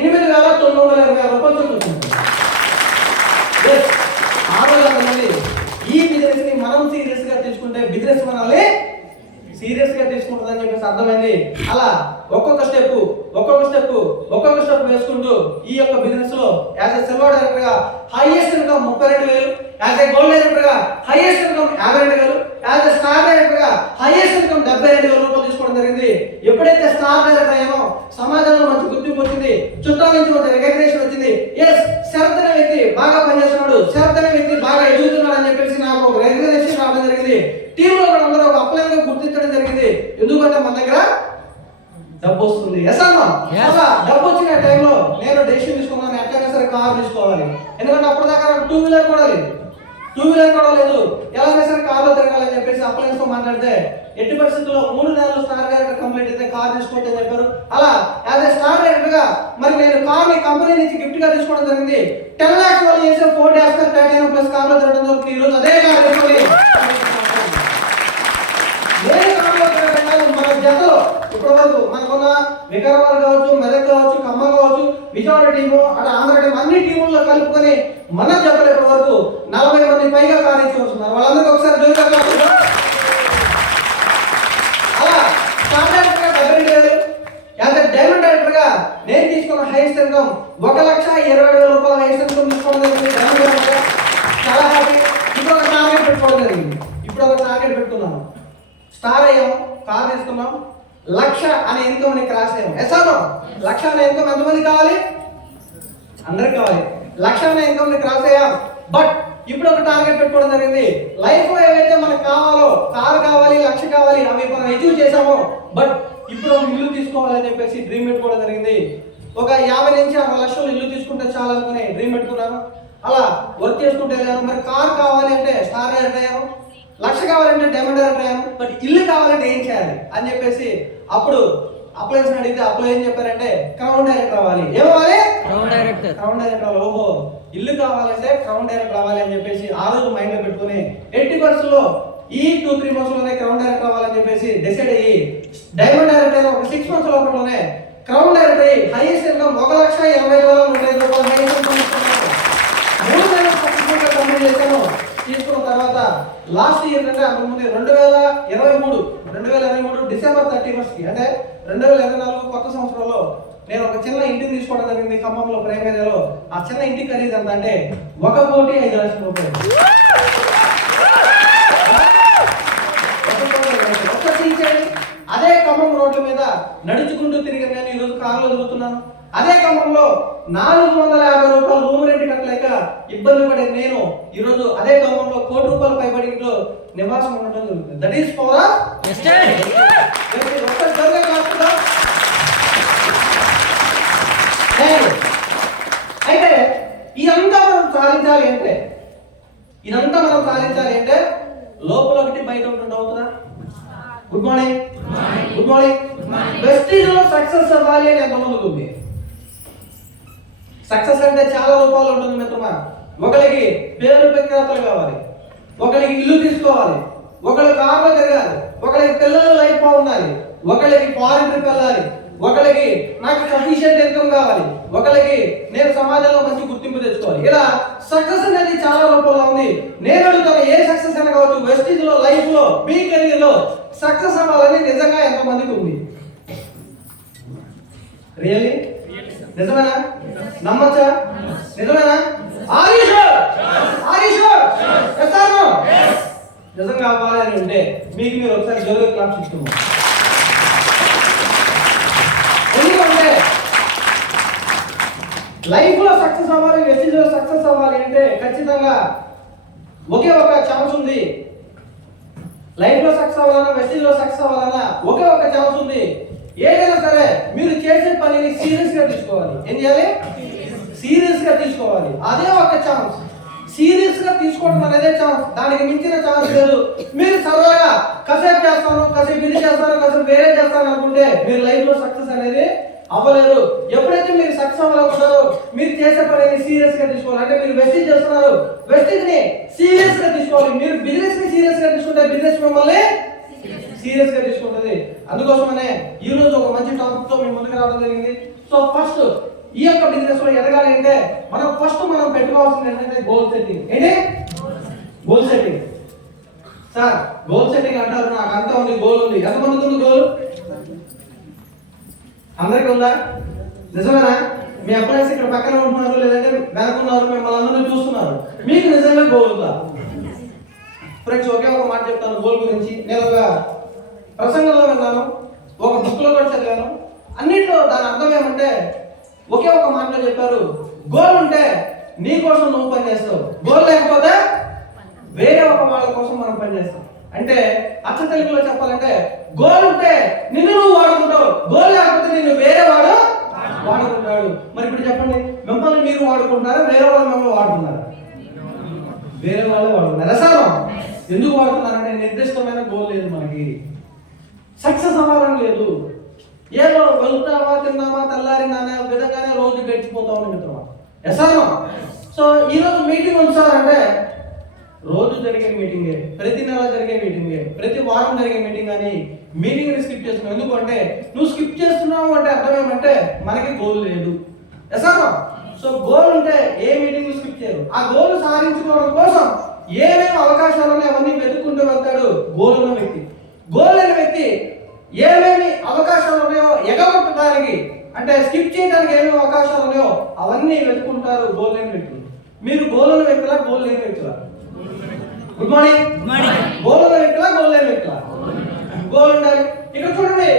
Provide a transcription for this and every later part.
8,920 రూపాయలు చూస్తుంది. ఈ బిజినెస్ ని మనం సీరియస్ గా తీసుకుంటే బిజినెస్ మనల్ని సీరియస్ గా తీసుకుంటుందని చెప్పేసి అర్థమైంది. అలా ఒక్కొక్క స్టెప్ వేసుకుంటూ ఈ యొక్క బిజినెస్ లో యాజ్ ఎ సిల్వర్ డైరెక్టర్ గా highest income 32,000, as a gold director గా highest income 52,000, as a star director గా హైయెస్ట్ ఇన్కమ్ 72,000 రూపాయలు తీసుకోవడం జరిగింది. ఎప్పుడైతే స్టార్ డైరెక్టర్ అయ్యానో సమాజంలో మంచి గుర్తింపు వచ్చింది, చుట్టాల నుంచి మంచి రికగ్నిషన్ వచ్చింది. ఎస్, శరత్ అనే వ్యక్తి బాగా పనిచేస్తున్నాడు, శరత్ అనే వ్యక్తి బాగా ఎదుగుతున్నాడు అని చెప్పేసి నాకు ఒక రికగ్నిషన్ రావడం జరిగింది. టీంలో కూడా అందరూ ఒక అప్లైన్ గా గుర్తించడం జరిగింది. ఎందుకంటే మన దగ్గర డబ్బు వస్తుంది. అలా డబ్బు వచ్చిన టైంలో నేను డెసిషన్ తీసుకున్నాను, ఎట్లయినా సరే కార్ తీసుకోవాలి. ఎందుకంటే అప్పటిదాకా టూ వీలర్ కూడా లేదు, ఎలాగైనా సరే కార్లో తిరగాలని చెప్పేసి అప్లైన్స్ తో మాట్లాడితే ఎట్టి పరిస్థితుల్లో 3 నెలలు స్టార్ డైరెక్టర్ కంప్లీట్ అయితే కార్ తీసుకోండి అని చెప్పారు. అలా యాజ్ ఎ స్టార్ డైరెక్టర్ గా మరి నేను కార్ ని కంపెనీ నుంచి గిఫ్ట్ గా తీసుకోవడం జరిగింది. 10 lakhs వాళ్ళు చేసే 4 days ప్లాటినం ప్లస్ కార్ లో తిరగడం జరుగుతుంది. ఈ రోజు అదే కార్ తీసుకోవాలి. మన జతలో ఇప్పటివరకు మనకున్న వికారాబాద్ కావచ్చు, మెదక్ కావచ్చు, ఖమ్మం కావచ్చు, విజయవాడ టీము, అటు ఆంధ్ర టీము, అన్ని టీముల్లో కలుపుకొని మన జతలు ఇప్పటి వరకు 40 మంది పైగా కార్ ఇచ్చి వస్తున్నారు. వాళ్ళందరికీ ఒకసారి జోరుగా అలా స్టార్ డైరెక్టర్ గా 72,000, యాజ్ ఎ డైమండ్ డైరెక్టర్ గా నేను తీసుకున్న హైయెస్ట్ ఇన్కమ్ 1,20,000 రూపాయల హైయెస్ట్ ఇన్కమ్ తీసుకోవడం జరిగింది. డైమండ్ డైరెక్టర్ చాలా హ్యాపీ. ఇప్పుడు ఒక టార్గెట్ పెట్టుకున్నాను. స్టార్ అయ్యాం, కార్ తీసుకున్నాం, 1,00,000 అనే ఇన్కమ్ ని క్రాస్ అయ్యాం. ఎసానో 1,00,000 అనే ఇన్కమ్ ఎంతమంది కావాలి? అందరికి కావాలి. 1,00,000 అనే ఇన్కమ్ ని క్రాస్ అయ్యాం. బట్ ఇప్పుడు ఒక టార్గెట్ పెట్టుకోవడం జరిగింది. లైఫ్ లో ఏవైతే మనకు కావాలో, కార్ కావాలి, 1,00,000 కావాలి, అవి మనం అచీవ్ చేసామో, బట్ ఇప్పుడు ఒక ఇల్లు తీసుకోవాలని చెప్పేసి డ్రీమ్ పెట్టుకోవడం జరిగింది. ఒక 50 నుంచి 60 లక్షలు ఇల్లు తీసుకుంటే చాలా అనుకుని డ్రీమ్ పెట్టుకున్నాను. అలా వర్క్ చేసుకుంటే వెళ్ళాను. మరి కార్ కావాలి అంటే స్టార్ డైరెక్టర్ అయ్యాను, 1,00,000 కావాలంటే డైమండ్ డైరెక్టర్ అయ్యాను, బట్ ఇల్లు కావాలంటే ఏం చేయాలి అని చెప్పేసి అప్పుడు అప్లైన్స్ అడిగితే అప్లై ఏం చెప్పారంటే క్రౌన్ డైరెక్టర్ అవ్వాలి. ఏమవ్వాలి? Crown director. ఓహో, ఇల్లు కావాలంటే క్రౌన్ డైరెక్టర్ అవ్వాలి అని చెప్పేసి ఆ రోజు మైండ్ లో పెట్టుకుని 80% లో ఈ 2-3 months లోనే క్రౌన్ డైరెక్టర్ అవ్వాలని చెప్పేసి డిసైడ్ అయ్యి డైమండ్ డైరెక్టర్ ఒక 6 months లోపలనే క్రౌన్ డైరెక్టర్ అయ్యి హైయెస్ట్ ఇన్కమ్ 1,80,105 రూపాయలు హైయెస్ట్ ఇన్కమ్ తీసుకున్నాను. 3 నెలలు సక్సెస్ఫుల్ గా కంప్లీట్ చేశాను. తీసుకున్న తర్వాత లాస్ట్ ఇయర్ అంటే అంతకుముందు 2023 డిసెంబర్ 31st కి అంటే 2024 కొత్త సంవత్సరంలో నేను ఒక చిన్న ఇంటిని తీసుకోవడం జరిగింది ఖమ్మంలో ప్రైమ్ ఏరియాలో. ఆ చిన్న ఇంటి ఖరీదు ఎంత అంటే 1,05,00,000 రూపాయలు. అదే ఖమ్మం రోడ్ల మీద నడుచుకుంటూ తిరిగి నేను ఈరోజు కారులో తిరుగుతున్నాను. అదే ఖమ్మంలో 450 రూపాయలు రూమ్ రెంట్ కట్టలేక ఇబ్బంది పడే నేను ఈరోజు అదే ఖమ్మంలో 1 కోటి రూపాయల పైబడి ఇంట్లో నివాసం ఉండడం జరుగుతుంది. దట్ ఈస్ పవర్ ఆఫ్ అయితే ఇదంతా మనం సాధించాలి అంటే లోపల ఒకటి బయట ఒకటి అవుతుందా? Good morning. వెస్టీజ్ లో సక్సెస్ అవ్వాలి అని ఎంతమందికి ఉంది? సక్సెస్ అంటే చాలా రూపాయలు ఉంటుంది మిత్రమా. ఒకరికి పేరు ప్రఖ్యాతలు కావాలి, ఒకరికి ఇల్లు తీసుకోవాలి, ఒకరికి కార్లో తిరగాలి, ఒకరికి పిల్లల లైఫ్ బాగుండాలి, ఒకరికి ఫారిన్ ట్రిప్ వెళ్ళాలి, ఒకరికి నాకు సఫిషియెంట్ ఇన్కమ్ కావాలి, ఒకరికి నేను సమాజంలో మంచి గుర్తింపు తెచ్చుకోవాలి. ఇలా సక్సెస్ అనేది చాలా రూపంలో ఉంది. నేను అడుగుతాను, ఏ సక్సెస్ అయినా కావచ్చు, వెస్టీజ్ లో, లైఫ్ లో, మీ కెరీర్ లో సక్సెస్ అవ్వాలని నిజంగా ఎంతమందికి ఉంది? రియల్లీ? నిజమేనా? నమ్మచ్చా? నిజమేనా? Are you sure? yes or no? నిజంగా అవ్వాలని ఉంటే మీకు మీరు ఒకసారి జోరుగా క్లాప్స్ ఇస్తున్నాం. ఎందుకంటే లైఫ్ లో సక్సెస్ అవ్వాలి, వెస్టీజ్ లో సక్సెస్ అవ్వాలి అంటే ఖచ్చితంగా ఒకే ఒక ఛాన్స్ ఉంది. లైఫ్ లో సక్సెస్ అవ్వాలన్నా, వెస్టీజ్ లో సక్సెస్ అవ్వాలన్నా ఒకే ఒక ఛాన్స్ ఉంది. ఏదైనా సరే మీరు చేసే పనిని సీరియస్ గా తీసుకోవాలి. ఏం చేయాలి? సీరియస్ గా తీసుకోవాలి. అదే ఒక ఛాన్స్. సీరియస్ గా తీసుకోవడం అనేదే ఛాన్స్. దానికి మించిన ఛాన్స్ లేదు. మీరు సరదాగా కాసేపు చేస్తాను, కాసేపు ఇది చేస్తాను, కాసేపు వేరే చేస్తాను అనుకుంటే మీరు లైఫ్ లో సక్సెస్ అనేది అవ్వలేరు. ఎప్పుడైతే మీరు సక్సెస్ అవ్వాలనుకుంటారో మీరు చేసే పనిని సీరియస్ గా తీసుకోవాలి. అంటే మీరు వెస్టీజ్ చేస్తున్నారు, వెస్టీజ్ ని సీరియస్ గా తీసుకోవాలి. మీరు బిజినెస్ ని సీరియస్ గా తీసుకుంటే బిజినెస్ మిమ్మల్ని సీరియస్ గా తీసుకుంటుంది. అందుకోసమనే ఈ రోజు ఒక మంచి టాపిక్ తో మీ ముందుకు రావడం జరిగింది. సో ఫస్ట్ ఈ యొక్క బిజినెస్ లో ఎదగాలి అంటే మనం ఫస్ట్ మనం పెట్టుకోవాల్సింది ఏంటంటే గోల్ సెట్టింగ్. ఏంటి goal setting? Sir goal setting అంటారు, నాకు అంతా ఉంది, గోల్ ఉంది. ఎంతమందికి ఉంది గోల్? అందరికీ ఉందా? నిజమేనా? మీ అప్లైన్స్ ఇక్కడ పక్కన ఉంటున్నారు, లేదంటే వెనకున్నారు, మిమ్మల్ని అందరూ చూస్తున్నారు, మీకు నిజంగా గోల్ ఉందా? ఫ్రెండ్స్ ఒకే ఒక మాట చెప్తాను గోల్ గురించి. నేను ఒక ప్రసంగంలో విన్నాను, ఒక బుక్ లో కూడా చదివాను. అన్నిట్లో దాని అర్థం ఏమంటే ఒకే ఒక మాటలో చెప్పారు, గోల్ ఉంటే నీ కోసం నువ్వు పనిచేస్తావు, గోల్ లేకపోతే వేరే ఒక వాళ్ళ కోసం మనం పనిచేస్తాం. అంటే అచ్చ తెలుగులో చెప్పాలంటే గోల్ ఉంటే నిన్ను నువ్వు వాడుకుంటావు, గోల్ లేకపోతే నిన్ను వేరే వాడు వాడుకుంటాడు. మరి ఇప్పుడు చెప్పండి, మిమ్మల్ని మీరు వాడుకుంటారా, వేరే వాళ్ళు మిమ్మల్ని వాడుకున్నారా? వేరే వాళ్ళు వాడుకున్నారు. సార్ ఎందుకు వాడుతున్నారంటే నిర్దిష్టమైన గోల్ లేదు, మనకి సక్సెస్ అవ్వాలని లేదు. ఏదో వెళ్తావా తిన్నావా తెల్లారిందా అనే విధంగానే రోజు గడిచిపోతా ఉంది మిత్రమా. ఎసానో సో ఈరోజు మీటింగ్ ఉంది సార్ అంటే రోజు జరిగే మీటింగే, ప్రతి నెల జరిగే మీటింగే, ప్రతి వారం జరిగే మీటింగ్ అని మీటింగ్ని స్కిప్ చేస్తున్నావు. ఎందుకంటే నువ్వు స్కిప్ చేస్తున్నావు అంటే అర్థం ఏమంటే మనకి గోల్ లేదు. ఎసానో సో గోల్ ఉంటే ఏ మీటింగ్ స్కిప్ చేయరు. ఆ గోల్ సాధించుకోవడం కోసం ఏమేమి అవకాశాలు ఉన్నాయో అవన్నీ వెతుక్కుంటూ వెళ్తాడు గోల్ ఉన్న వ్యక్తి. గోల్ లేని వ్యక్తి ఏమేమి అవకాశాలు ఉన్నాయో ఎగగొట్టడానికి, అంటే స్కిప్ చేయడానికి ఏమేమి అవకాశాలు ఉన్నాయో అవన్నీ వెతుక్కుంటారు గోల్ లేని వ్యక్తులు. మీరు గోల్ ఉన్న వ్యక్తులా, గోల్ లేని వ్యక్తులా? Good morning. గోల్ ఉన్న వ్యక్తులా, గోల్ లేని వ్యక్తులా? గోల్ ఉండాలి. ఇక్కడ చూడండి,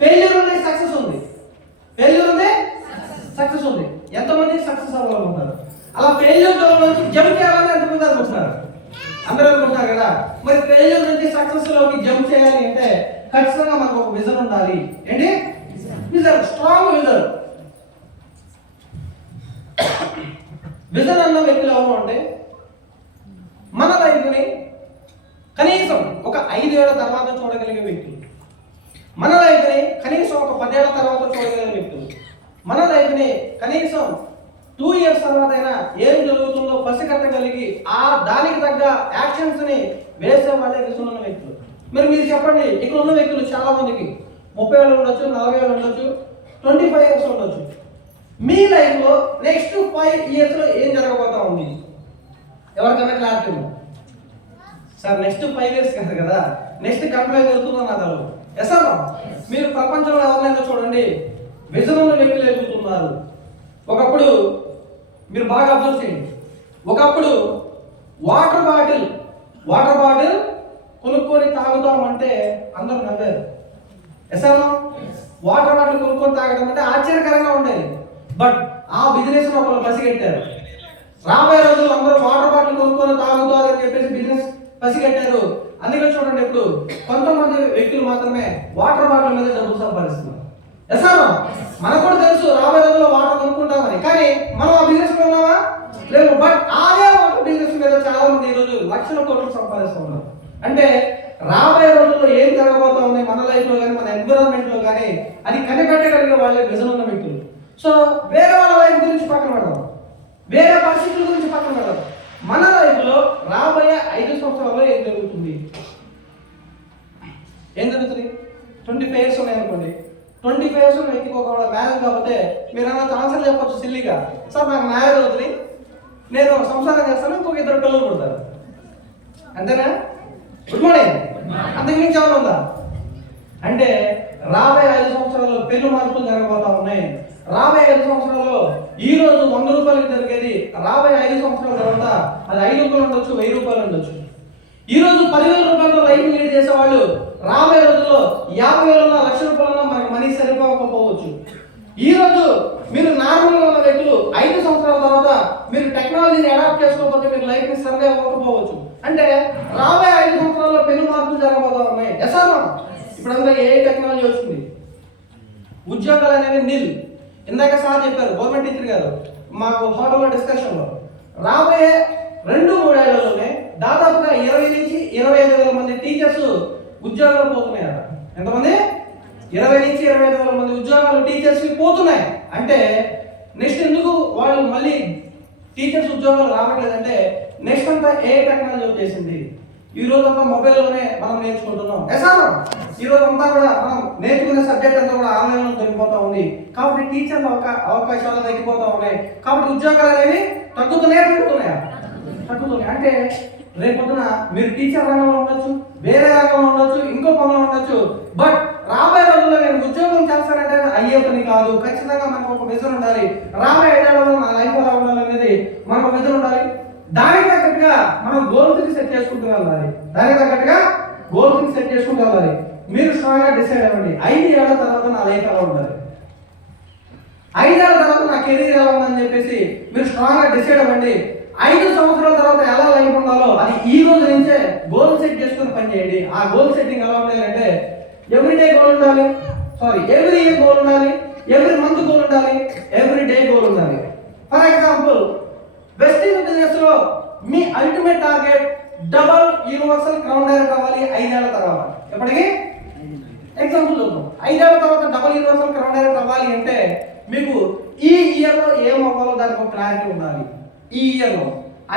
ఫెయిల్యూర్ ఉంది, సక్సెస్ ఉంది. ఫెయిల్యూర్ ఉంది, సక్సెస్ ఉంది. ఎంతమంది సక్సెస్ అవ్వాలనుకుంటారు? అలా ఫెయిల్యూర్ నుంచి జంప్ చేయాలని ఎంతమంది అనుకుంటున్నారు? అందరూ అనుకుంటారు కదా. మరి ఫెయిల్యూర్ నుంచి సక్సెస్ లోకి జంప్ చేయాలి అంటే ఖచ్చితంగా మనకు ఒక విజన్ ఉండాలి. ఏంటి విజన్? Strong vision. విజన్ అన్న వ్యక్తులు ఎవరు అంటే మన లైఫ్ని కనీసం ఒక 5 ఏళ్ల తర్వాత చూడగలిగే వ్యక్తులు, మన లైఫ్ని కనీసం ఒక 10 ఏళ్ల తర్వాత చూడగలిగే వ్యక్తులు, మన లైఫ్ని కనీసం 2 ఇయర్స్ తర్వాత అయినా ఏం జరుగుతుందో పసిగట్టగలిగి ఆ దానికి తగ్గ యాక్షన్స్ ని వేసే వాళ్ళే విజన్ ఉన్న వ్యక్తులు. మరి మీరు చెప్పండి, ఇక్కడ ఉన్న వ్యక్తులు చాలా మందికి 30 ఏళ్ళు ఉండొచ్చు, 40 ఏళ్ళు ఉండొచ్చు, 25 ఇయర్స్ ఉండొచ్చు. మీ లైఫ్ లో నెక్స్ట్ 5 ఇయర్స్ లో ఏం జరగబోతా ఉంది? ఎవరికైనా క్లారిటీ ఉంది? సార్ నెక్స్ట్ 5 ఇయర్స్ కాదు కదా, నెక్స్ట్ కంప్లైంట్ జరుగుతుందో నా తల. ఎసార్ మీరు ప్రపంచంలో ఎవరినైనా చూడండి, విజన్ ఉన్న వ్యక్తులు ఎదుగుతున్నారు. ఒకప్పుడు మీరు బాగా అబ్జర్వ్ చేయండి, ఒకప్పుడు వాటర్ బాటిల్ కొనుక్కొని తాగుతామంటే అందరూ నవ్వారు. ఎసాను వాటర్ బాటిల్ కొనుక్కొని తాగడం అంటే ఆశ్చర్యకరంగా ఉండేది. బట్ ఆ బిజినెస్ ఒకరు పసిగట్టారు. రాబోయే రోజుల్లో అందరూ వాటర్ బాటిల్ కొనుక్కొని తాగుతారు అని చెప్పేసి బిజినెస్ పసిగట్టారు. అందుకే చూడండి, ఇప్పుడు కొంతమంది వ్యక్తులు మాత్రమే వాటర్ బాటిల్ మీద డబ్బులు సంపాదిస్తున్నారు. ఎసాను మనకు కూడా తెలుసు రాబోయే రోజుల్లో వాటర్ కొనుక్కుంటామని, కానీ మనం ఆ బిజినెస్ లో ఉన్నామా? లేదు. బట్ అదే వాటర్ బిజినెస్ మీద చాలా మంది ఈరోజు లక్షల కోట్లు సంపాదిస్తున్నారు. అంటే రాబోయే రోజుల్లో ఏం జరగబోతా ఉంది మన లైఫ్ లో కానీ, మన ఎన్విరాన్మెంట్ లో కానీ, అది కనిపెట్టగలిగే వాళ్ళే విజన్ ఉన్న వ్యక్తులు. సో వేరే వాళ్ళ లైఫ్ గురించి పక్కన పెడదాం, వేరే పరిస్థితుల గురించి పక్కన పెడదాం. మన లైఫ్ లో రాబోయే 5 సంవత్సరాల్లో ఏం జరుగుతుంది? ఏం జరుగుతుంది? 25 ఇయర్స్ ఉన్నాయనుకోండి, 25 ఇయర్స్ ఉన్న వ్యక్తికి ఒకవేళ మ్యారేజ్ కాకపోతే మీరు అన్న ఆన్సర్ చెప్పొచ్చు సిల్లీగా, సార్ నాకు మ్యారేజ్ అవుతుంది, నేను సంసారం చేస్తాను, ఇంకొక 2 పిల్లలు పుడతారు, అంతేనా? Good morning. అంతకుమించి ఎవరు ఉందా? అంటే రాబోయే 5 సంవత్సరాల్లో పెళ్లి మార్పులు జరగబోతా ఉన్నాయి. రాబోయే 5 సంవత్సరాల్లో ఈ రోజు 100 రూపాయలకి జరిగేది రాబోయే 5 సంవత్సరాల తర్వాత అది 5 రూపాయలు ఉండొచ్చు, 1000 రూపాయలు ఉండొచ్చు. ఈ రోజు 10,000 రూపాయలతో లైఫ్ లీడ్ చేసేవాళ్ళు రాబోయే రోజుల్లో 50,000 1,00,000 రూపాయలు మనకి మనీ సరిపోకపోవచ్చు. ఈ రోజు మీరు నార్మల్గా ఉన్న వ్యక్తులు 5 సంవత్సరాల తర్వాత మీరు టెక్నాలజీని అడాప్ట్ చేసుకోకపోతే మీరు లైఫ్ ని సర్వే అవ్వకపోవచ్చు. అంటే రాబోయే 5 సంవత్సరాల్లో పెను మార్పులు జరగబోతా ఉన్నాయి. ఎసానో ఇప్పుడంతా ఏ టెక్నాలజీ వచ్చింది, ఉద్యోగాలు అనేవి నిల్. ఇందాక సార్ చెప్పారు, గవర్నమెంట్ టీచర్ గారు మాకు హోటల్లో డిస్కషన్లో రాబోయే 2-3 ఏళ్లలోనే దాదాపుగా 20 నుంచి 25 వేల మంది టీచర్స్ ఉద్యోగాలు పోతున్నాయట. ఎంతమంది? 20 నుంచి 25 వేల మంది ఉద్యోగాలు టీచర్స్ పోతున్నాయి. అంటే నెక్స్ట్ ఎందుకు వాళ్ళు మళ్ళీ టీచర్స్ ఉద్యోగాలు రావట్లేదంటే నెక్స్ట్ అంతా ఏ టెక్నాలజీ వచ్చేసింది. ఈ రోజు అంతా మొబైల్లోనే మనం నేర్చుకుంటున్నాం. ఎసాను ఈ రోజు అంతా కూడా మనం నేర్చుకునే సబ్జెక్ట్ అంతా కూడా ఆన్లైన్లో దొరికిపోతా ఉంది. కాబట్టి టీచర్ల అవకాశాలు తగ్గిపోతా ఉన్నాయి. కాబట్టి ఉద్యోగాలు అనేవి తగ్గుతున్నాయా తగ్గుతున్నాయి. అంటే రేపొద్దున మీరు టీచర్ రంగంలో ఉండొచ్చు, వేరే రంగంలో ఉండొచ్చు, ఇంకో పనిలో ఉండొచ్చు. బట్ రాబోయే రోజుల్లో నేను ఉద్యోగం చేస్తానంటే అయ్యే పని కాదు. ఖచ్చితంగా మనకు ఒక విజన్ ఉండాలి. రాబోయే ఏడాదిలో నా లైఫ్ ఎలా ఉండాలి అనేది మనకు ఒక విజన్ ఉండాలి. దానికి తగ్గట్టుగా మనం గోల్స్ని సెట్ చేసుకుంటూ వెళ్ళాలి. మీరు స్ట్రాంగ్గా డిసైడ్ అవ్వండి. 5 ఏళ్ల తర్వాత నా లైఫ్ ఎలా ఉండాలి, 5 ఏళ్ల తర్వాత నా కెరీర్ ఎలా ఉందని చెప్పేసి మీరు స్ట్రాంగ్గా డిసైడ్ అవ్వండి. 5 సంవత్సరాల తర్వాత ఎలా లైఫ్ ఉండాలో అది ఈ రోజు నుంచే గోల్ సెట్ చేసుకుని పని చేయండి. ఆ గోల్ సెట్టింగ్ ఎలా ఉండాలంటే ఎవ్రీ గోల్ ఉండాలి, ఎవ్రీ ఇయర్ గోల్ ఉండాలి, ఎవ్రీ మంత్ గోల్ ఉండాలి, ఎవ్రీ డే గోల్ ఉండాలి. ఫర్ ఎగ్జాంపుల్ వెస్టింగ్ బిజినెస్ లో మీ ultimate target double universal crown direct అవ్వాలి 5 ఏళ్ల తర్వాత. ఎప్పటికీ ఎగ్జాంపుల్ చూద్దాం. 5 ఏళ్ల తర్వాత డబుల్ యూనివర్సల్ క్రౌన్ డైరెక్ట్ అవ్వాలి అంటే మీకు ఈ ఇయర్ లో ఏం అవ్వాలో దానికి ఒక క్లారిటీ ఉండాలి. ఈ ఇయర్ లో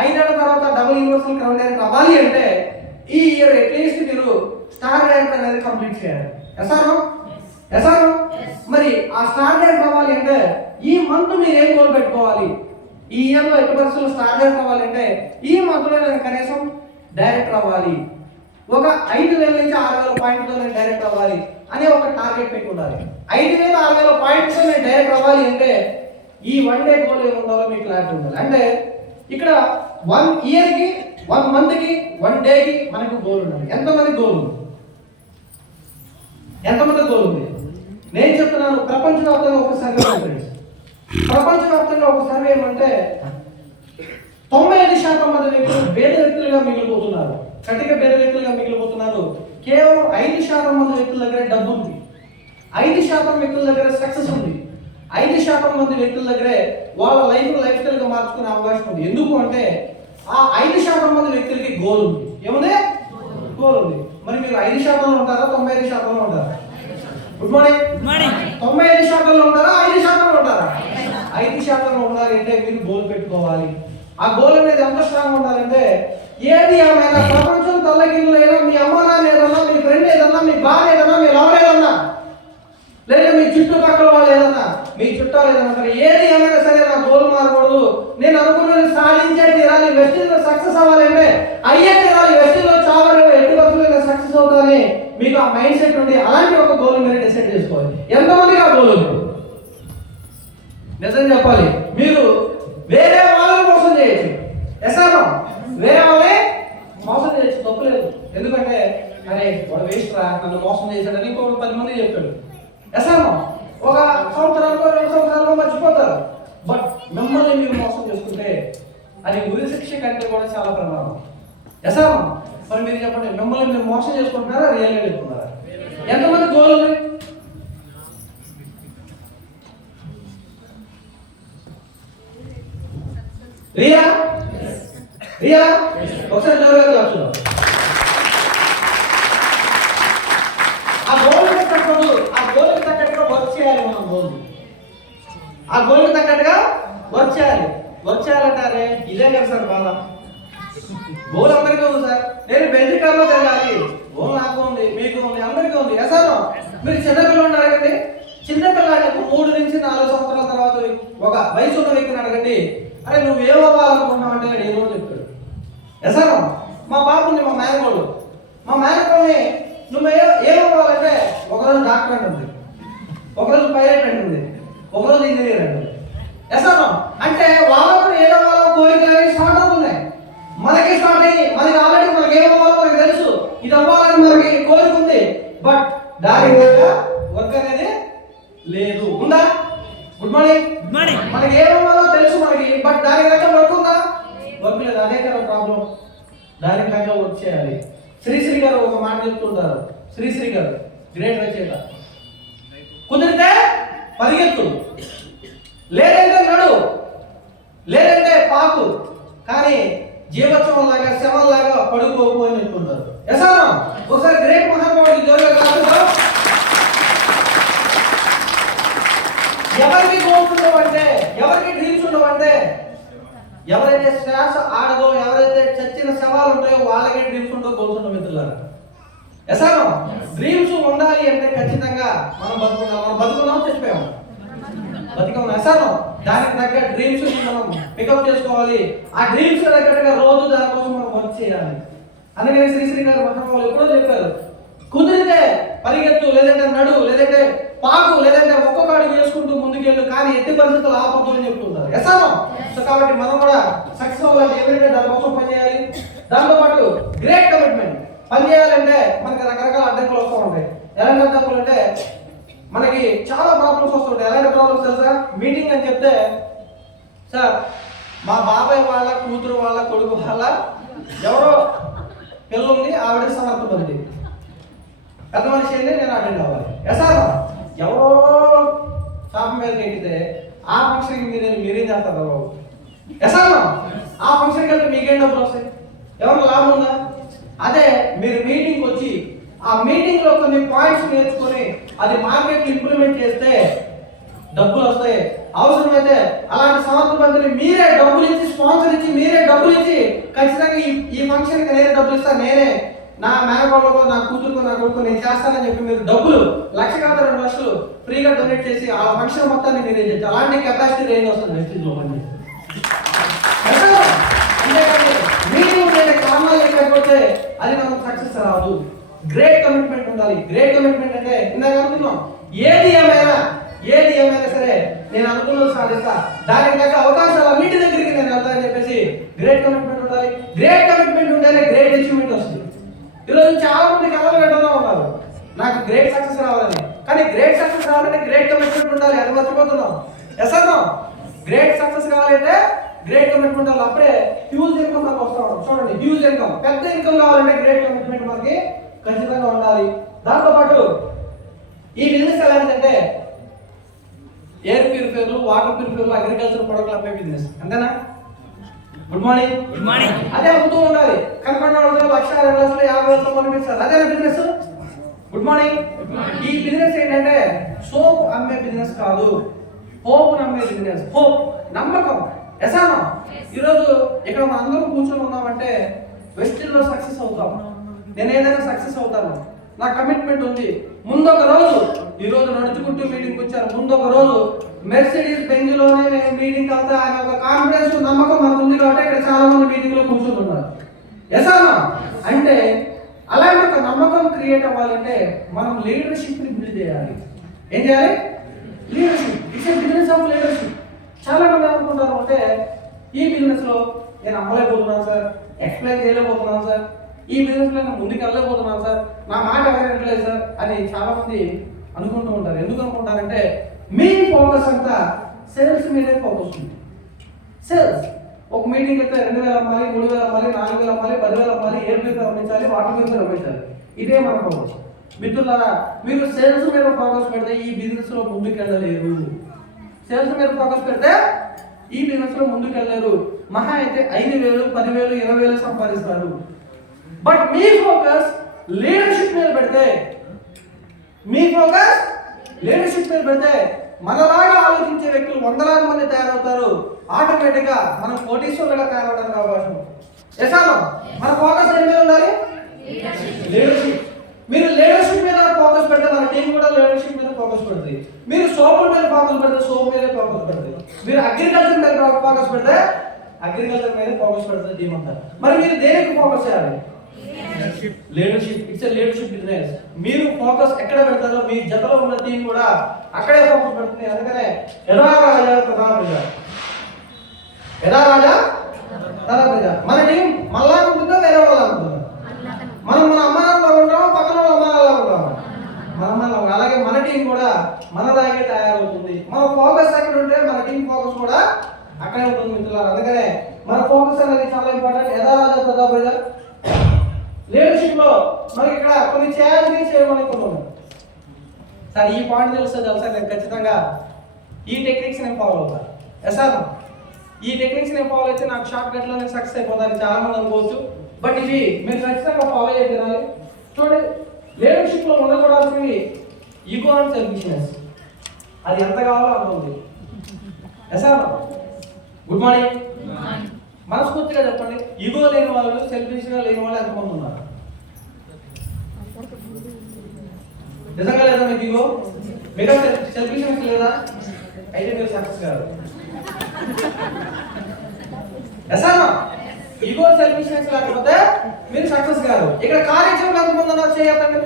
5 ఏళ్ల తర్వాత డబుల్ యూనివర్సల్ క్రౌన్ డైరెక్ట్ అవ్వాలి అంటే ఈ ఇయర్ అట్లీస్ట్ మీరు స్టార్ డైరెక్ట్ అనేది కంప్లీట్ చేయాలి. ఎసాను మరి ఆ స్టార్ డైరెక్ట్ అవ్వాలి అంటే ఈ మంత్ మీరు ఏం గోల్ పెట్టుకోవాలి? ఈ ఇయర్ లో 8% స్టార్ డైరెక్ట్ అవ్వాలి అంటే ఈ మంత్ లో నేను కనీసం డైరెక్టర్ అవ్వాలి, ఒక 5,000 నుంచి 6,000 పాయింట్తో నేను డైరెక్ట్ అవ్వాలి అనే ఒక టార్గెట్ పెట్టుకుంటారు. 5,000 6,000 పాయింట్తో నేను డైరెక్ట్ అవ్వాలి అంటే ఈ 1 డే గోల్ ఏముండాలో మీకు క్లారిటీ ఉండాలి. అంటే ఇక్కడ 1 ఇయర్కి 1 మంత్కి 1 డేకి మనకు గోల్ ఉండాలి. ఎంతమంది గోల్ ఉంది? నేను చెప్తున్నాను. ప్రపంచవ్యాప్తంగా ఒక సర్వే ఉంటుంది. ప్రపంచవ్యాప్తంగా ఒక సర్వే ఏమంటే 95% మంది వ్యక్తులు పేద వ్యక్తులుగా మిగిలిపోతున్నారు, కటిక పేద వ్యక్తులుగా మిగిలిపోతున్నారు. కేవలం 5% మంది వ్యక్తుల దగ్గర డబ్బు ఉంది, 5% వ్యక్తుల దగ్గర సక్సెస్ ఉంది, 5% మంది వ్యక్తుల దగ్గరే వాళ్ళ లైఫ్ స్టైల్గా మార్చుకునే అవకాశం ఉంది. ఎందుకు అంటే ఆ 5% మంది వ్యక్తులకి గోల్ ఉంది. ఏముంది? గోల్ ఉంది. మరి మీరు 5% ఉంటారా, 95% ఉంటారా? Good morning. 95% ఉంటారా, 5% ఉంటారా? 5% ఉండాలి అంటే మీరు గోల్ పెట్టుకోవాలి. ఆ గోల్ అనేది ఎంత స్ట్రాంగ్ ఉండాలంటే ఏది ఏమైనా ప్రపంచం తల్లకిందులైనా మీ అమ్మ నాన్న ఏదన్నా, మీ ఫ్రెండ్ ఏదన్నా, మీ భార్య ఏదన్నా, మీ లవర్ ఏదన్నా, లేదా మీ చుట్టుపక్కల వాళ్ళు ఏదన్నా, మీ చుట్టాలు ఏదన్నా సరే, ఏది ఏమైనా సరే నా గోల్ మారకూడదు, నేను అనుకున్నది సాధించే తీరాలి, వెస్టింగ్లో సక్సెస్ అవ్వాలంటే అయ్యే తీరాలి, వెస్టింగ్లో చావాలి, 8% సక్సెస్ అవుతాని మీకు ఆ మైండ్ సెట్ ఉండి అలాంటి ఒక గోల్ మీరు డిసైడ్ చేసుకోవాలి. ఎంతమందికి ఆ గోల్ ఉంది? నిజం చెప్పాలి, మీరు వేరే వాళ్ళని మోసం చేయొచ్చు. ఎసానో వేరే వాళ్ళే మోసం చేయొచ్చు, తప్పులేదు. ఎందుకంటే అరే వాడు వేస్ట్ రా, నన్ను మోసం చేశాడని ఇంకొక 10 మంది చెప్పాడు. ఎసానో ఒక సంవత్సరాలకు 2 సంవత్సరాలకు మర్చిపోతారు. బట్ మిమ్మల్ని మీరు మోసం చేసుకుంటే అది ఉరి శిక్ష కంటే కూడా చాలా ప్రమాదం. ఎసానో మరి మీరు చెప్పండి, మిమ్మల్ని మీరు మోసం చేసుకుంటున్నారా, రియల్గా చెప్తున్నారా? ఎంతమంది గోల్ ఉంది? రియా ఒకసారి జోరుగా చూద్దాం. ఆ గోల్కి తగ్గట్టుగా వర్క్ చేయాలి. మనం ఆ గోల్కి తగ్గట్టుగా వర్క్ చేయాలంటారే ఇదే కదా సార్ బాధ. గోల్ అందరికీ ఉంది సార్. నేను బెంజికార్లో తిరగాలి, గోల్ నాకు ఉంది, మీకు ఉంది, అందరికీ ఉంది. ఎసానో మీరు చిన్నపిల్లలు అడగండి, చిన్నపిల్లలకు 3 నుంచి 4 సంవత్సరాల తర్వాత ఒక వయసు ఉన్న వ్యక్తిని అడగండి, అరే నువ్వు ఏమవ్వాలనుకుంటున్నావు అంటే నేను ఏదో చెప్తాడు. ఎసానో మా బాబుని, మా మేనకోని నువ్వు ఏమవ్వాలంటే ఒకరోజు డాక్టర్ అంటుంది, ఒకరోజు పైలట్ అంటుంది, ఒకరోజు ఇంజనీర్ అంటుంది. ఎసానో అంటే వాళ్ళకు ఏమవ్వాలో కోరికలు అనేవి స్టార్ట్ అవుతున్నాయి. మనకి స్టార్ట్ అయ్యి మనకి ఆల్రెడీ మనకి ఏమవ్వాలో మనకి తెలుసు, ఇది అవ్వాలని మనకి కోరిక ఉంది. బట్ దాని వర్క్ అనేది లేదు. ఉందా? Good morning. మనకి ఏమవ్వాలో తెలుసు మనకి, బట్ దానికి తగ్గ వర్క్ ఉందా? వర్క్ లేదు. అదే కదా ప్రాబ్లం. దానికి తగ్గ వర్క్ చేయాలి. శ్రీశ్రీ గారు ఒక మాట చెప్తుంటారు. శ్రీశ్రీ గారు గ్రేట్ రచయిత. కుదిరితే పరిగెత్తు, లేదంటే నడు, లేదంటే పాకు, కానీ జీవోత్సవం లాగా శవం లాగా పడుకోకు అని చెప్తుంటారు. ఎసానో ఒకసారి గ్రేట్ మహానుభావుడికి జోరుగా కాదు. ఎవరికి గోల్స్ ఉండవంటే, ఎవరికి డ్రీమ్స్ ఉండవంటే ఎవరైతే శ్వాస ఆడదో, ఎవరైతే చచ్చిన శవాలు ఉంటాయో వాళ్ళకే డ్రీమ్స్ ఉండవు, గోల్స్ ఉండవు మిత్రులారా. ఎసానో డ్రీమ్స్ ఉండాలి అంటే ఖచ్చితంగా మనం బతుకున్నాం చచ్చిపోయాం, బతికం. ఎసానో దానికి తగ్గ డ్రీమ్స్ మనం పికప్ చేసుకోవాలి. ఆ డ్రీమ్స్ దగ్గరగా రోజు దానికోసం మనం వర్క్ చేయాలి. అందుకని శ్రీశ్రీ గారు మహానుభావులు ఎప్పుడో చెప్పారు, కుదిరితే పరిగెత్తు, లేదంటే నడు, లేదంటే పాకు, లేదంటే ఒక్కొక్క అడుగు వేసుకుంటూ ముందుకెళ్ళు, కానీ ఎట్టి పరిస్థితులు ఆపద్దు అని చెప్తుంటారు. ఎసానో సో కాబట్టి మనం కూడా సక్సెస్ అవ్వాలి, ఎవరైతే దానికోసం పనిచేయాలి. దాంతో పాటు గ్రేట్ కమిట్మెంట్. పని చేయాలంటే మనకి రకరకాల అడ్డంకులు వస్తూ ఉంటాయి. ఎలాంటి అడ్డంకులు అంటే మనకి చాలా ప్రాబ్లమ్స్ వస్తుంటాయి. ఎలాంటి ప్రాబ్లమ్స్ తెలుసా? మీటింగ్ అని చెప్తే, సార్ మా బాబాయ్ వాళ్ళ కూతురు వాళ్ళ కొడుకు వాళ్ళ ఎవరో పిల్లల్ని ఆవిడ సమర్థపడింది, పెద్ద మనిషి అయితే నేను అటెండ్ అవ్వాలి. ఎసారా ఎవరో షాప్ మీద ఎక్కితే ఆ ఫంక్షన్కి మీరేం చేస్తారు బాబు? ఎసారా ఆ ఫంక్షన్కి వెళ్తే మీకేం డబ్బులు వస్తాయి? ఎవరు లాభం ఉందా? అదే మీరు మీటింగ్కి వచ్చి ఆ మీటింగ్లో కొన్ని పాయింట్స్ నేర్చుకొని అది మార్కెట్ ఇంప్లిమెంట్ చేస్తే డబ్బులు వస్తాయి. అవసరమైతే అలాంటి సమర్థవంతుని మీరే డబ్బులు ఇచ్చి, స్పాన్సర్ ఇచ్చి, మీరే డబ్బులు ఇచ్చి ఖచ్చితంగా ఈ ఫంక్షన్కి నేనే డబ్బులు ఇస్తాను, నేనే నా మేనకోళ్ళకు, నా కూతురుకు, నా కొడుకు నేను చేస్తానని చెప్పి మీరు డబ్బులు 1,00,000 కాదు 2 లక్షలు ఫ్రీగా డొనేట్ చేసి ఆ ఫంక్షన్ మొత్తాన్ని మీరే చేసి అలాంటి కెపాసిటీ రేంజ్ వస్తుంది వెస్టిజ్లో పని. అంతేకాదు మీటింగ్ కారణాలు లేకపోతే అది మనం సక్సెస్ రాదు. గ్రేట్ కమిట్మెంట్ ఉండాలి. గ్రేట్ కమిట్మెంట్ అంటే ఇందాక అనుకున్నాం, ఏది ఏమైనా సరే నేను అనుకున్నది సాధిస్తా, దానికి తగ్గ అవకాశాలు అన్నింటి దగ్గరికి నేను వెళ్తానని చెప్పేసి గ్రేట్ కమిట్మెంట్ ఉండాలి. గ్రేట్ కమిట్మెంట్ ఉంటేనే గ్రేట్ అచీవ్మెంట్ వస్తుంది. ఈరోజు చాలా మంది కలలు పెట్టడం ఉన్నారు, నాకు గ్రేట్ సక్సెస్ రావాలని. కానీ గ్రేట్ సక్సెస్ రావాలంటే గ్రేట్ కమిట్మెంట్ ఉండాలి, అది మర్చిపోతున్నాం. ఎసన్నా గ్రేట్ సక్సెస్ కావాలంటే గ్రేట్ కమిట్మెంట్ ఉండాలి. అప్పుడే హ్యూజ్ ఇన్కమ్ మనకు వస్తూ ఉంటాం. చూడండి, హ్యూజ్ ఇన్కమ్, పెద్ద ఇన్కమ్ కావాలంటే గ్రేట్ కమిట్మెంట్ మనకి ఖచ్చితంగా ఉండాలి. దాంతోపాటు ఈ బిజినెస్ ఎలాంటిదంటే ఎయిర్ ప్యూరిఫైర్లు, వాటర్ ప్యూరిఫైర్లు, అగ్రికల్చర్ ప్రొడక్ట్లు అమ్మే బిజినెస్. అంతేనా? Good morning. Good morning. అదే అమ్ముతూ ఉండాలి. కనపడిన వాళ్ళు 1,00,000, 2 లక్షలు, 50,000 కనిపిస్తారు. అదే బిజినెస్. Good morning. ఈ బిజినెస్ ఏంటంటే సోప్ అమ్మే బిజినెస్ కాదు, హోప్ అమ్మే బిజినెస్. హోప్ నమ్మకం. ఎసానా ఈరోజు ఇక్కడ మన అందరూ కూర్చొని ఉన్నామంటే వెస్టిల్లో సక్సెస్ అవుతాం, నేను ఏదైనా సక్సెస్ అవుతాను, నా కమిట్మెంట్ ఉంది. ముందొక రోజు, ఈరోజు నడుచుకుంటూ మీటింగ్కి వచ్చారు, ముందొక రోజు మెర్సిడీస్ బెంజ్లోనే నేను మీటింగ్కి వెళ్తా అనే ఒక కాన్ఫిడెన్స్, నమ్మకం మనకు ఉంది కాబట్టి ఇక్కడ చాలా మంది మీటింగ్లో కూర్చుంటున్నారు. ఎసానా అంటే అలాంటి ఒక నమ్మకం క్రియేట్ అవ్వాలంటే మనం లీడర్షిప్ని బిల్డ్ చేయాలి. ఏం చేయాలి? Leadership. It's a business of leadership. చాలా మంది అనుకుంటారు అంటే ఈ బిజినెస్లో నేను అమ్మలేకపోతున్నాను సార్, ఎక్స్ప్లెయిన్ చేయలేకపోతున్నాను సార్, ఈ బిజినెస్లో నేను ముందుకు వెళ్ళలేకపోతున్నాను సార్, నా మాట ఎవరు వినట్లేదు సార్ అని చాలా మంది అనుకుంటూ ఉంటారు. ఎందుకు అనుకుంటారంటే మీ ఫోకస్ అంతా సేల్స్ మీదే ఫోకస్ ఉంది. సేల్స్ ఒక మీటింగ్ అయితే 2,000 అమ్మాలి, 3,000 అమ్మాలి, 4,000 అమ్మాలి, 10,000 అమ్మాలి, ఎయిర్ ప్యూరిఫైర్ అమ్మించాలి, వాటర్ ప్యూరిఫైర్ అమ్మించాలి. ఇదే మన ఫోకస్. మిత్రులారా, మీరు సేల్స్ మీద ఫోకస్ పెడితే ఈ బిజినెస్లో ముందుకు వెళ్ళలేరు. సేల్స్ మీద ఫోకస్ పెడితే ఈ బిజినెస్లో ముందుకు వెళ్ళలేరు. మహా అయితే 5,000, 10,000, 20,000 సంపాదిస్తారు. బట్ మీ ఫోకస్ లీడర్షిప్ మీద పెడితే, మనలాగా ఆలోచించే వ్యక్తులు 100,000 మంది తయారవుతారు. ఆటోమేటిక్గా మనం కోటీశ్వరులుగా తయారవడానికి అవకాశం. ఎసానో మన ఫోకస్ ఏం మీద ఉండాలి? లీడర్షిప్. మీరు లీడర్షిప్ మీద ఫోకస్ పెడితే మన టీం కూడా లీడర్షిప్ మీద ఫోకస్ పెడుతుంది. మీరు సోపుల మీద ఫోకస్ పెడితే సోప్ మీద ఫోకస్ పెడుతుంది. మీరు అగ్రికల్చర్ మీద ఫోకస్ పెడితే అగ్రికల్చర్ మీద ఫోకస్ పెడుతుంది టీం అంతా. మరి మీరు దేనికి ఫోకస్ చేయాలి? Leadership. It's a leadership business. మీరు ఫోకస్ ఎక్కడ పెడతారో మీ జతలో ఉన్న టీం కూడా అక్కడే ఫోకస్ పెడుతుంది. అందుకనే యథా రాజా తథా ప్రజ. మన టీం మళ్ళా ఉంటుందా, వేరే వాళ్ళ ఉంటుందా? మనం మన అమ్మ నాన్నలో ఉంటామో, పక్కన వాళ్ళ అమ్మ నాన్నలో ఉంటామో? మన అమ్మ. అలాగే మన టీం కూడా మనలాగే తయారవుతుంది. మన ఫోకస్ ఎక్కడ ఉంటే మన టీం ఫోకస్ కూడా అక్కడే ఉంటుంది మిత్రులారా. అందుకనే మన ఫోకస్ అనేది చాలా ఇంపార్టెంట్. యథా రాజా తథా ప్రజ. లీడర్షిప్ లో మనకి ఇక్కడ కొన్ని చేయమని కొన్ని సార్ ఈ పాయింట్ తెలుసా నేను ఖచ్చితంగా ఈ టెక్నిక్స్ నేను ఫాలో అవుతాను. సార్ ఈ టెక్నిక్స్ నేను ఫాలో అయితే నాకు షార్ట్ కట్లో నేను సక్సెస్ అయిపోతాను చాలా మంది అనుకోవచ్చు. బట్ ఇవి మీరు ఖచ్చితంగా ఫాలో అయ్యి తినాలి. చూడండి, లీడర్షిప్ లో ఉండకూడాల్సినవి ఈగో అండ్ సెల్ఫిష్నెస్. అది ఎంత కావాలో అంత ఉంది. Sir good morning. మనస్ఫూర్తిగా చెప్పండి, ఈగో లేని వాళ్ళు, సెల్ఫిష్గా లేని వాళ్ళు ఎంతమంది ఉన్నారు? నిజంగా లేదా మీకు ఈగో? మీకు సెల్ఫిష్నెస్ లేదా? అయితే మీరు సక్సెస్ కాదు. ఎసానా ఈగో సెల్ఫిష్నెస్ లేకపోతే మీరు సక్సెస్ కాదు. ఇక్కడ కార్యక్రమం ఎంతమంది ఉన్నారు చేయకండి.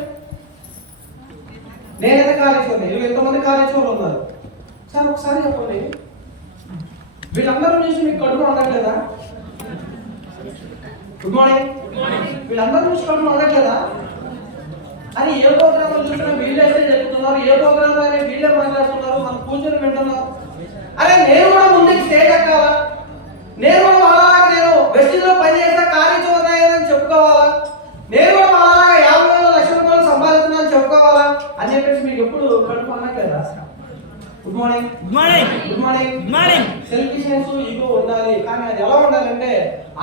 నేనైతే కార్యక్రమం, వీళ్ళు ఎంతమంది కార్యక్రమాలు ఉన్నారు సార్ ఒకసారి చెప్పండి. వీళ్ళందరూ చూసి మీకు కడుపు ఉండట్లేదా? Good morning. వీళ్ళందరూ చూసి కడుపు ఉండట్లేదా? అని ఏ ప్రోగ్రామ్ చూసినా వీళ్ళే చెప్తున్నారు, ఏ ప్రోగ్రామ్ అయినా వీళ్ళే మాట్లాడుతున్నారు, మనం కూర్చొని వింటున్నాం. అరే నేను కూడా ముందుకు స్టేజ్ ఎక్కాలా, నేను కూడా అలాగా నేను వెస్టిజ్లో పనిచేసిన కార్యచూర్ణని చెప్పుకోవాలా, నేను కూడా అలాగా 50,000 లక్షల రూపాయలు సంపాదిస్తున్నాను చెప్పుకోవాలా అని చెప్పేసి మీకు ఎప్పుడు కడుపు అనట్లేదా? Good morning. Good morning. Good morning. Good morning. Selfishness ego ఉండాలి, కానీ అది ఎలా ఉండాలంటే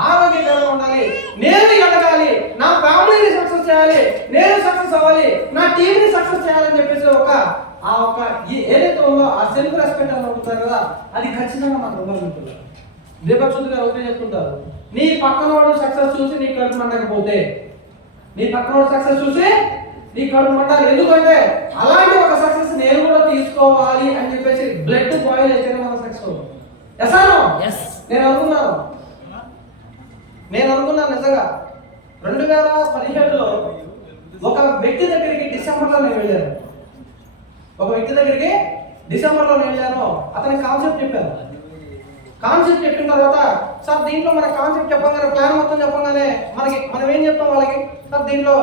ఆరోగ్యకరంగా ఉండాలి. నేను ఎదగాలి, నా ఫ్యామిలీని సక్సెస్ చేయాలి, నేను సక్సెస్ అవ్వాలి, నా టీంని సక్సెస్ చేయాలని చెప్పేసి ఒక ఏదైతే ఉందో ఆ సెల్ఫ్ రెస్పెక్ట్ అని ఉంటారు కదా, అది ఖచ్చితంగా మనకు ఉండాలి. దీపక్షుడు గారు ఒకటే చెప్తుంటారు, నీ పక్కనోడు సక్సెస్ చూసి నీ కడుపు మండకపోతే, నీ పక్కనోడు సక్సెస్ చూసి నీ కడుపు మండాలి. ఎందుకంటే అలాంటి ఒక సక్సెస్ నేను కూడా తీసుకోవాలి అని చెప్పేసి బ్లడ్ బాయిల్ అయితేనే మన సక్సెస్. ఎసానో నేను అనుకున్నాను నిజంగా 2017లో ఒక వ్యక్తి దగ్గరికి డిసెంబర్లో నేను వెళ్ళాను. ఒక వ్యక్తి దగ్గరికి డిసెంబర్లో నేను వెళ్ళాను. అతనికి కాన్సెప్ట్ చెప్పాను. కాన్సెప్ట్ చెప్పిన తర్వాత సార్ దీంట్లో మన కాన్సెప్ట్ చెప్పగానే, ప్లాన్ మొత్తం చెప్పగానే మనం ఏం చెప్తాం వాళ్ళకి, సార్ దీంట్లో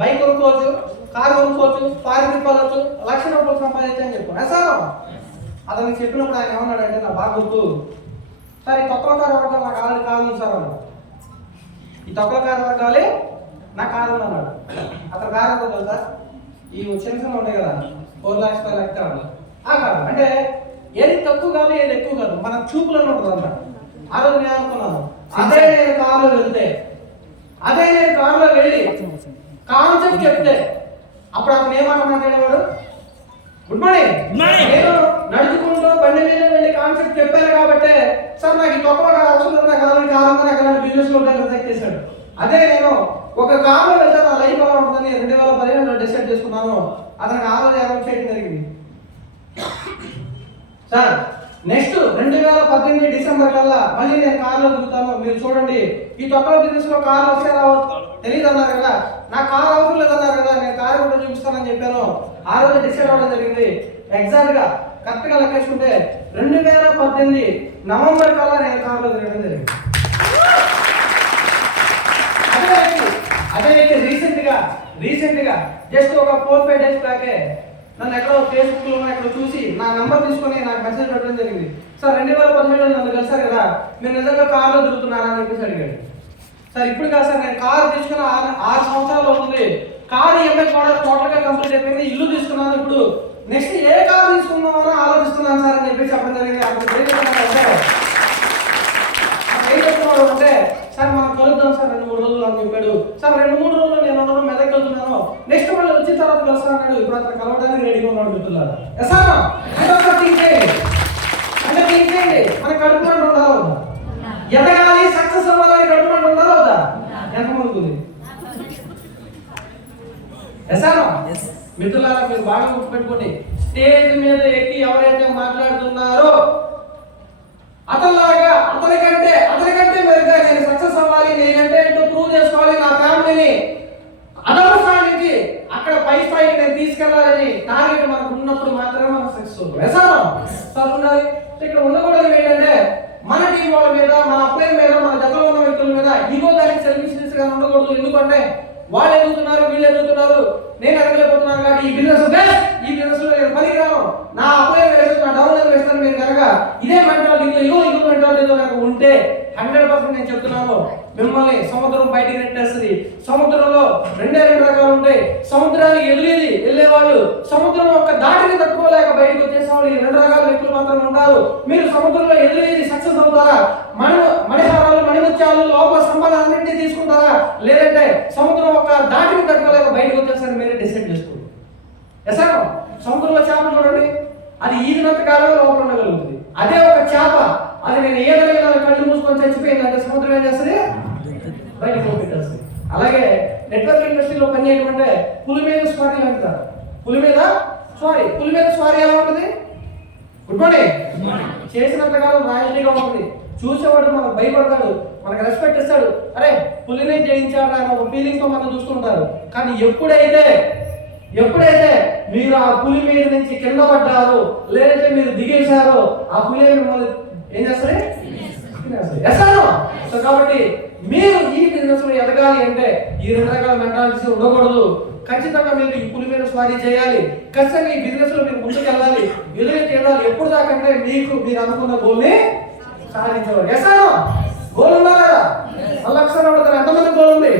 బైక్ కొనుక్కోవచ్చు, కారు కొనుక్కోవచ్చు, ఫారిన్ తిప్పవచ్చు, లక్ష రూపాయలు సంపాదించని చెప్పాను. సార్ అతనికి చెప్పినప్పుడు ఆయన ఏమన్నాడంటే, నా బాగా గుర్తు, సార్ ఈ తొక్కల కారు వర్గాలు నాకు ఆల్రెడీ కాదు సార్ అన్నాడు. ఈ తొక్కల కారు వర్గాలే నా కారు అన్నాడు. అతను కారు ఎంత తెలుసా? ఈ చిన్న ఉంటాయి కదా 4 lakhs 5 lakhs కాదు, ఆ కాదు. అంటే ఏది తక్కువ కాదు, ఏది ఎక్కువ కాదు, మన చూపులను ఉంటుంది అంట. ఆ రోజు నేను అనుకున్నాను, అదే నేను కారులో వెళ్తే, అదే నేను కారులో వెళ్ళి కాన్సెప్ట్ చెప్తే అప్పుడు అతను ఏమన్నాడు, గుడ్ మార్నింగ్, నేను నడుచుకుంటూ బండి మీద వెళ్ళి కాన్సెప్ట్ చెప్పాను కాబట్టి సార్ నాకు ఈ తక్కువ అవసరం కాదు బిజినెస్ లో రిజెక్ట్ చేశాడు. అదే నేను ఒక కారులో వెళ్తే నా లైఫ్ ఎలా ఉంటుందని 2015లో డిసైడ్ చేసుకున్నాను. అతనికి ఆ రోజు అనౌన్స్ చేయడం జరిగింది. సార్ నెక్స్ట్ 2018 డిసెంబర్ కల్లా మళ్ళీ నేను కార్లో దిగుతాను, మీరు చూడండి ఈ తొక్కల బిజినెస్ లో కార్లు వస్తే తెలియదు అన్నారు కదా, నా కారు అవసరం లేదన్నారు కదా, నేను కారు కూడా చూపిస్తానని చెప్పాను. ఆ రోజు డిసైడ్ అవ్వడం జరిగింది. ఎగ్జాక్ట్ గా కరెక్ట్ గా లెక్కేసుకుంటే 2018 నవంబర్ కల్లా నేను కారులో తిరగడం జరిగింది. అదే రీసెంట్ గా జస్ట్ ఒక 4-5 days బ్యాకే నన్ను ఎక్కడో ఫేస్బుక్ లో ఎక్కడో చూసి నా నెంబర్ తీసుకొని నాకు మెసేజ్ పెట్టడం జరిగింది. సార్ 2017లో నన్ను కలిసారు కదా, మీరు నిజంగా కార్లో తిరుగుతున్నారా అని చెప్పేసి అడిగాడు. సార్ ఇప్పుడు కాదు సార్, నేను కారు తీసుకున్న 6 సంవత్సరాలు అవుతుంది, కారు ఈఎంఐ టోటల్ గా కంప్లీట్ అయిపోయింది, ఇల్లు తీసుకున్నాను, ఇప్పుడు నెక్స్ట్ ఏ కారు తీసుకుందామని ఆలోచిస్తున్నాను సార్ అని చెప్పి చెప్పడం జరిగింది. అప్పుడు ఏం చెప్తున్నాడు అంటే, సార్ మనం కలుద్దాం సార్ 2-3 రోజులు అని చెప్పాడు. సార్ 2-3 రోజులు నేను ఉన్నాను, మెదక్ వెళ్తున్నాను, నెక్స్ట్ వాళ్ళు వచ్చిన తర్వాత కలుస్తా అన్నాడు. ఇప్పుడు అతను కలవడానికి రెడీగా ఉన్నాడు మిత్రులారా. అంటే మన కడుపు మంట ఉండాలా వద్దా? ఎదగాలి, సక్సెస్ అవ్వాలని కడుపు మంట ఉండాలా వద్దా? ఎంతమంది మిత్రులారా, మీరు బాగా గుర్తుపెట్టుకోండి, స్టేజ్ మీద ఎక్కి ఎవరైతే మాట్లాడుతున్నారో అతనికంటే మెరుగ్గా నేను సక్సెస్ అవ్వాలి, నేనంటే ఏంటో ప్రూవ్ చేసుకోవాలి, నా ఫ్యామిలీని అదొక స్థాయి నుంచి అక్కడ పై స్థాయికి నేను తీసుకెళ్లాలని టార్గెట్ మనకు ఉన్నప్పుడు మాత్రమే మనం సక్సెస్ అవుతాం. ఇక్కడ ఉండకూడదు ఏంటంటే మన టీం వాళ్ళ మీద, మన అప్లైన్ మీద, మన జతలో ఉన్న వ్యక్తుల మీద ఈగో దానికి సెల్ఫిష్నెస్ గా ఉండకూడదు. ఎందుకంటే వాళ్ళు ఎదుగుతున్నారు, వీళ్ళు ఎదుగుతున్నారు, నేను ఎదగలేకపోతున్నాను కాబట్టి ఈ బిజినెస్ లో నేను పనికిరాను, నా అప్లైన్ వేస్తాను, నా డౌన్ వేస్తాను, మీరు కనుక ఇదే మెంటాలిటీతో ఈగో మెంటాలిటీతో నాకు ఉంటే 100% నేను చెప్తున్నాను, మిమ్మల్ని సముద్రం బయటికి నెట్టేస్తుంది. సముద్రంలో 2 రకాలు ఉంటాయి. సముద్రానికి వెళ్ళేవాళ్ళు, సముద్రం ఒక దాటిని తట్టుకోలేక బయటకు వచ్చేసేవాళ్ళు, 2 రకాల వ్యక్తులు మాత్రమే ఉంటారు. మీరు సముద్రంలో ఎదురేది సక్సెస్ అవుతారా? మణిహారాలు, మణిముత్యాలు, లోపల సంపద అన్నింటినీ తీసుకుంటారా? లేదంటే సముద్రం ఒక దాటిని తట్టుకోలేక బయటకు వచ్చేసరి మీరే డిసైడ్ చేసుకోండి. సముద్రంలో చేప చూడండి, అది ఈదినంత కాలంలో లోపల ఉండగలుగుతుంది. అదే ఒక చేప, అది నేను ఏదైనా కళ్ళు మూసుకొని చచ్చిపోయిందంటే సముద్రం ఏం చేస్తుంది? బయటకు పంపించేస్తుంది. అలాగే నెట్వర్క్ ఇండస్ట్రీలో పని చేయడం అంటే పులి మీద స్వారీ అంటారు. పులి మీద స్వారీ ఎలా ఉంటుంది? Good morning. చేసినంతకాలం రాయల్టీగా ఉంటుంది. చూసేవాడు మనకు భయపడతాడు, మనకు రెస్పెక్ట్ ఇస్తాడు. అరే పులినే జయించాడు అనే ఒక ఫీలింగ్ తో మనం చూస్తుంటారు. కానీ ఎప్పుడైతే మీరు ఆ పులి మీద నుంచి కింద పడ్డారు, లేదంటే మీరు దిగేశారో, ఆ పులి మిమ్మల్ని ఏం చేస్తారు? సో కాబట్టి మీరు ఈ బిజినెస్ లో ఎదగాలి అంటే ఈ 2 రకాల మెంటాలిటీస్ ఉండకూడదు. ఖచ్చితంగా మీరు ఈ పులి మీద స్వారీ చేయాలి. ఖచ్చితంగా ఈ బిజినెస్ లో మీరు ముందుకు వెళ్ళాలి, ఎదురు చేయాలి. ఎప్పుడు దాకంటే మీరు అనుకున్న గోల్ ని సాధించేవారు. గోల్ ఉందా లేదా? మళ్ళీ ఒకసారి అడుగుతారు, ఎంతమంది గోల్ ఉంది?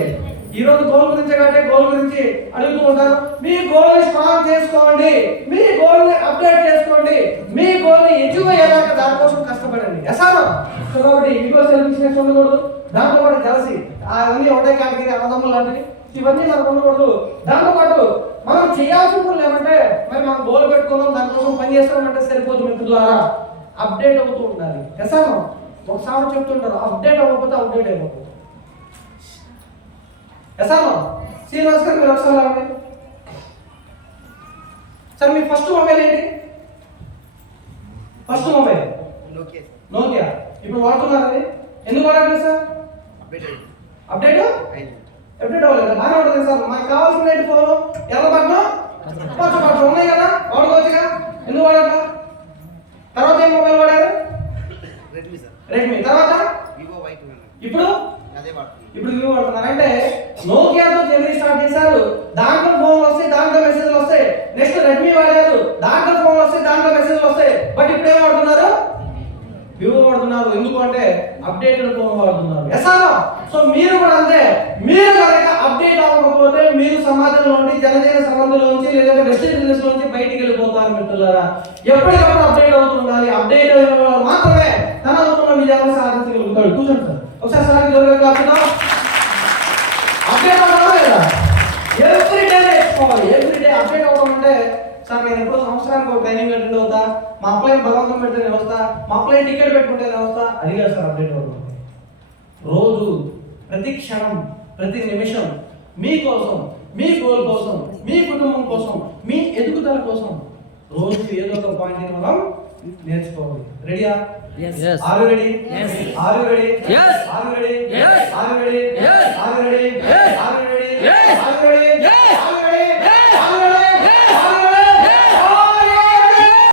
ఈ రోజు గోల్ గురించి కంటే గోల్ గురించి అడుగుతూ ఉంటారు. మీ గోల్ ని స్ట్రాంగ్ చేసుకోండి, మీ గోల్ ని అప్డేట్ చేసుకోండి, మీ గోల్ ని ఎదుగు అయ్యేదాకా దానికోసం కష్టపడండి. సో కాబట్టి ఇంకో సెల్ఫిష్నెస్ ఉండకూడదు. దాంతో పాటు జలసి, అవన్నీ ఒకటే కేటగిరీ, అన్నదమ్ములు లాంటివి, ఇవన్నీ మనకు ఉండకూడదు. దాంతో పాటు మనం చేయాల్సిన పనులు ఏమంటే, మరి మనం గోల్ పెట్టుకున్నాం, దానికోసం పని చేస్తామంటే సరిపోదు. మిత్రులారా, అప్డేట్ అవుతూ ఉండాలి. ఒకసారి చెప్తుంటారు, అప్డేట్ అవ్వకపోతే అవుట్డేట్ అయిపోతుంది. శ్రీనివాస్ గారు మీరు ఒకసారి రావండి సార్. మీ ఫస్ట్ మొబైల్ ఏంటి? First mobile Nokia. ఇప్పుడు వాడుతున్నారు, ఎందుకు వాడట్లేదు సార్? అప్డేట్ అవ్వలేదు. బాగా ఉంటుంది సార్. మనకు కావాల్సిన ఫోన్ ఎర్ర బటన్, పచ్చ బటన్ ఉన్నాయి కదా, వాడుకోవచ్చుగా. ఎందుకు వాడట్లా? తర్వాత ఏం మొబైల్ వాడారు? రెడ్మీ. తర్వాత ఇప్పుడు వివో వాడుతున్నారు. అంటే నోకియాతో జర్నీ స్టార్ట్ చేశారు, దాంట్లో ఫోన్ వస్తాయి, దాంట్లో మెసేజ్లు వస్తాయి. నెక్స్ట్ రెడ్మీ వాడారు, దాంట్లో ఫోన్ వస్తాయి, దాంట్లో మెసేజ్లు వస్తాయి. బట్ ఇప్పుడు ఏం వాడుతున్నారు? వివో వాడుతున్నారు. ఎందుకు అంటే అప్డేటెడ్ ఫోన్ వాడుతున్నారు. సో మీరు కూడా అంతే. మీరు కనుక అప్డేట్ అవ్వకపోతే మీరు సమాజంలోని జనజీవన సంబంధంలోంచి లేదంటే వెస్టర్న్ బిజినెస్ లోంచి బయటికి వెళ్ళిపోతారు. మిత్రులారా, ఎప్పటికప్పుడు అప్డేట్ అవుతుండాలి. అప్డేట్ మాత్రమే తన అనుకున్న విజయాన్ని సాధించగలుగుతాడు. కూర్చోండి సార్, ఒకసారి సార్ దొరకగలుగుతాం. అప్డేట్ అవ్వడం లేదా? ఎవ్రీడే నేర్చుకోవాలి. ఎవ్రీడే అప్డేట్ అవ్వడం అంటే, సార్ నేను ఎప్పుడో సంవత్సరానికి ఒక ట్రైనింగ్ అటెండ్ అవుతా, మా అప్లైన్ బలవంతం పెడితే నేను వస్తా, మా అప్లైన్ టికెట్ పెట్టుకుంటే నేను వస్తా, అది కాదు సార్ అప్డేట్ అవ్వడం. రోజు, ప్రతి క్షణం, ప్రతి నిమిషం మీకోసం, మీ గోల్ కోసం, మీ కుటుంబం కోసం, మీ ఎదుగుదల కోసం రోజు ఏదో ఒక పాయింట్ మనం నేర్చుకోవాలి. రెడీయా? Are you ready? Yes. Are you ready? Yes. Are you ready? Yes. Are you ready? Yes. Are you ready? Yes. Are you ready? Yes. Are you ready? Yes.